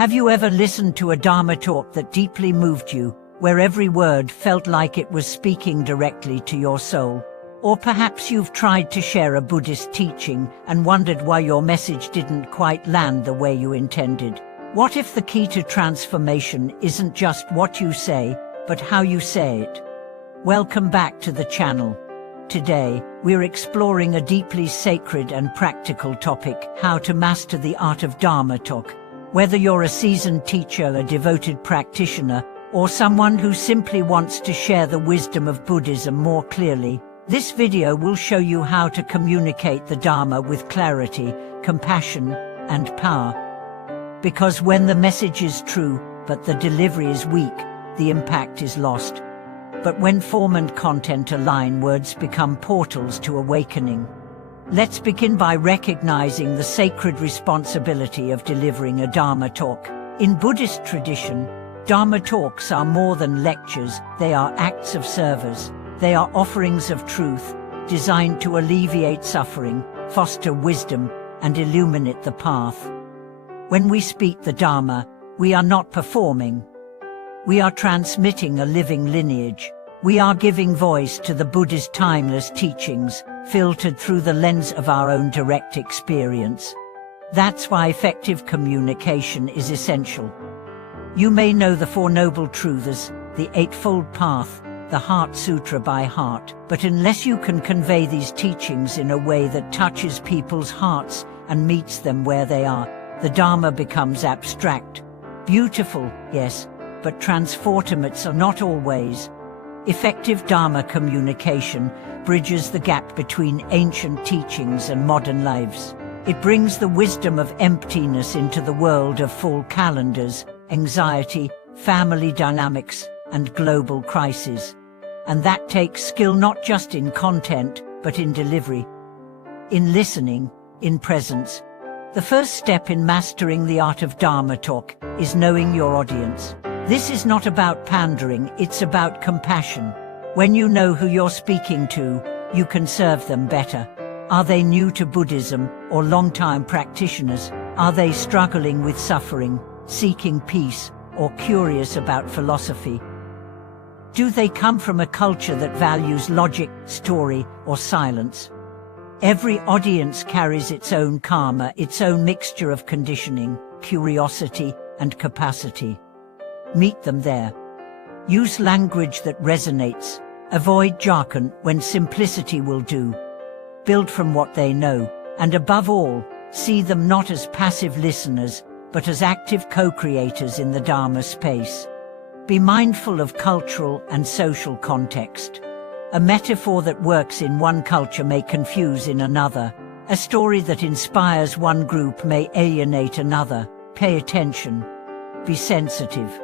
Have you ever listened to a Dharma talk that deeply moved you, where every word felt like it was speaking directly to your soul? Or perhaps you've tried to share a Buddhist teaching and wondered why your message didn't quite land the way you intended. What if the key to transformation isn't just what you say, but how you say it? Welcome back to the channel. Today, we're exploring a deeply sacred and practical topic: how to master the art of Dharma talk. Whether you're a seasoned teacher, a devoted practitioner, or someone who simply wants to share the wisdom of Buddhism more clearly, this video will show you how to communicate the Dharma with clarity, compassion, and power. Because when the message is true, but the delivery is weak, the impact is lost. But when form and content align, words become portals to awakening. Let's begin by recognizing the sacred responsibility of delivering a Dharma talk. In Buddhist tradition, Dharma talks are more than lectures, they are acts of service. They are offerings of truth, designed to alleviate suffering, foster wisdom, and illuminate the path. When we speak the Dharma, we are not performing. We are transmitting a living lineage. We are giving voice to the Buddha's timeless teachings, filtered through the lens of our own direct experience. That's why effective communication is essential. You may know the Four Noble Truths, the Eightfold Path, the Heart Sutra by heart, but unless you can convey these teachings in a way that touches people's hearts and meets them where they are, the Dharma becomes abstract. Beautiful, yes, but transformative are not always. Effective Dharma communication bridges the gap between ancient teachings and modern lives. It brings the wisdom of emptiness into the world of full calendars, anxiety, family dynamics, and global crises. And that takes skill not just in content, but in delivery, in listening, in presence. The first step in mastering the art of Dharma talk is knowing your audience. This is not about pandering, it's about compassion. When you know who you're speaking to, you can serve them better. Are they new to Buddhism or long-time practitioners? Are they struggling with suffering, seeking peace, or curious about philosophy? Do they come from a culture that values logic, story, or silence? Every audience carries its own karma, its own mixture of conditioning, curiosity, and capacity. Meet them there. Use language that resonates. Avoid jargon when simplicity will do. Build from what they know, and above all, see them not as passive listeners, but as active co-creators in the Dharma space. Be mindful of cultural and social context. A metaphor that works in one culture may confuse in another. A story that inspires one group may alienate another. Pay attention. Be sensitive.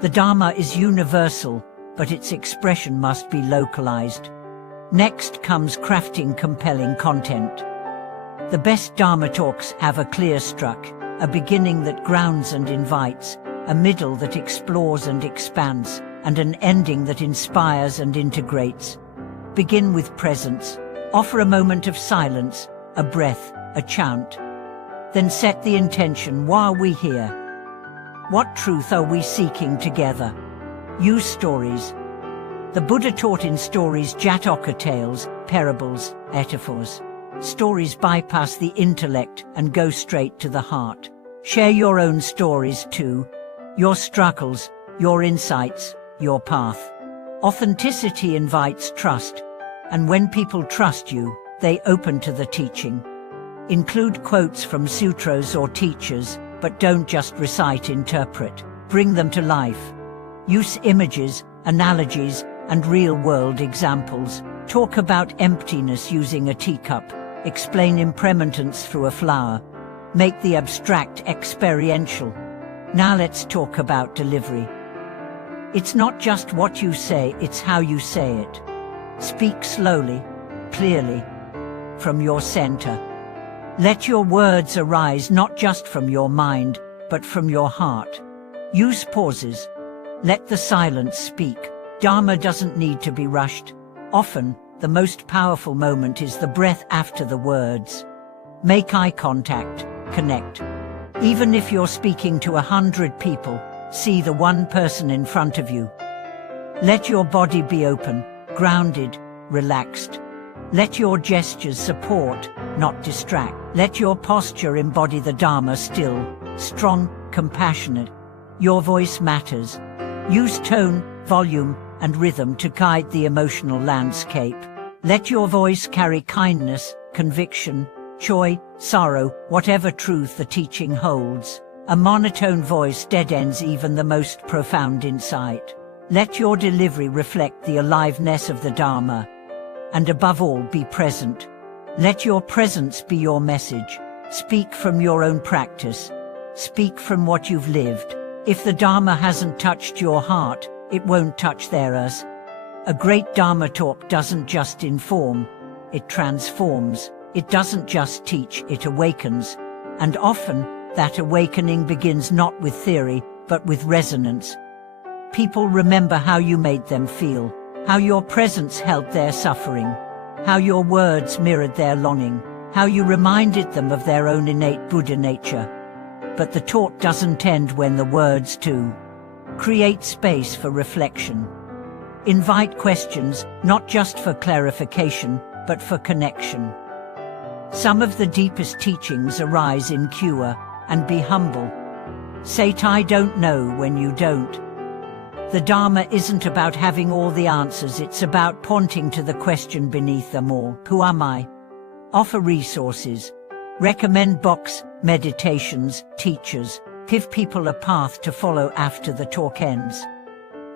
The Dharma is universal, but its expression must be localized. Next comes crafting compelling content. The best Dharma talks have a clear structure, a beginning that grounds and invites, a middle that explores and expands, and an ending that inspires and integrates. Begin with presence. Offer a moment of silence, a breath, a chant. Then set the intention: why are we here? What truth are we seeking together? Use stories. The Buddha taught in stories, Jataka tales, parables, metaphors. Stories bypass the intellect and go straight to the heart. Share your own stories too. Your struggles, your insights, your path. Authenticity invites trust, and when people trust you, they open to the teaching. Include quotes from sutras or teachers, but don't just recite, interpret. Bring them to life. Use images, analogies, and real-world examples. Talk about emptiness using a teacup. Explain impermanence through a flower. Make the abstract experiential. Now let's talk about delivery. It's not just what you say, it's how you say it. Speak slowly, clearly, from your center. Let your words arise not just from your mind, but from your heart. Use pauses. Let the silence speak. Dharma doesn't need to be rushed. Often, the most powerful moment is the breath after the words. Make eye contact, connect. Even if you're speaking to 100 people, see the one person in front of you. Let your body be open, grounded, relaxed. Let your gestures support, not distract. Let your posture embody the Dharma, still, strong, compassionate. Your voice matters. Use tone, volume, and rhythm to guide the emotional landscape. Let your voice carry kindness, conviction, joy, sorrow, whatever truth the teaching holds. A monotone voice deadens even the most profound insight. Let your delivery reflect the aliveness of the Dharma. And above all, be present. Let your presence be your message. Speak from your own practice. Speak from what you've lived. If the Dharma hasn't touched your heart, it won't touch theirs. A great Dharma talk doesn't just inform, it transforms. It doesn't just teach, it awakens. And often, that awakening begins not with theory, but with resonance. People remember how you made them feel, how your presence helped their suffering, how your words mirrored their longing, how you reminded them of their own innate Buddha nature. But the talk doesn't end when the words do. Create space for reflection. Invite questions, not just for clarification, but for connection. Some of the deepest teachings arise in cure, and be humble. Say I don't know when you don't. The Dharma isn't about having all the answers, it's about pointing to the question beneath them all. Who am I? Offer resources. Recommend books, meditations, teachers. Give people a path to follow after the talk ends.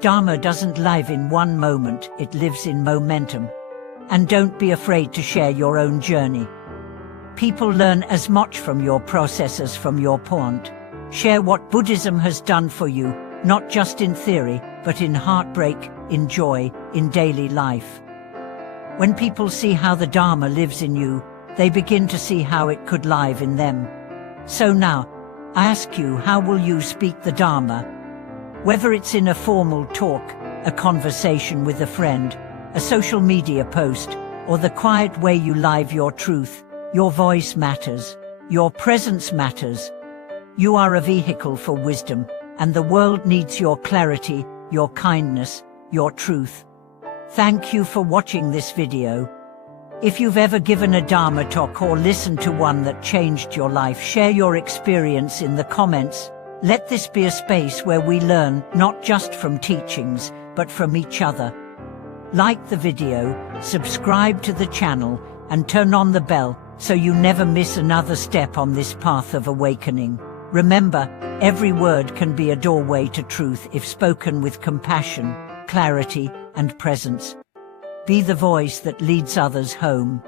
Dharma doesn't live in one moment, it lives in momentum. And don't be afraid to share your own journey. People learn as much from your process as from your point. Share what Buddhism has done for you, not just in theory, but in heartbreak, in joy, in daily life. When people see how the Dharma lives in you, they begin to see how it could live in them. So now, I ask you, how will you speak the Dharma? Whether it's in a formal talk, a conversation with a friend, a social media post, or the quiet way you live your truth, your voice matters. Your presence matters. You are a vehicle for wisdom, and the world needs your clarity, your kindness, your truth. Thank you for watching this video. If you've ever given a Dharma talk or listened to one that changed your life, share your experience in the comments. Let this be a space where we learn, not just from teachings, but from each other. Like the video, subscribe to the channel, and turn on the bell so you never miss another step on this path of awakening. Remember, every word can be a doorway to truth if spoken with compassion, clarity, and presence. Be the voice that leads others home.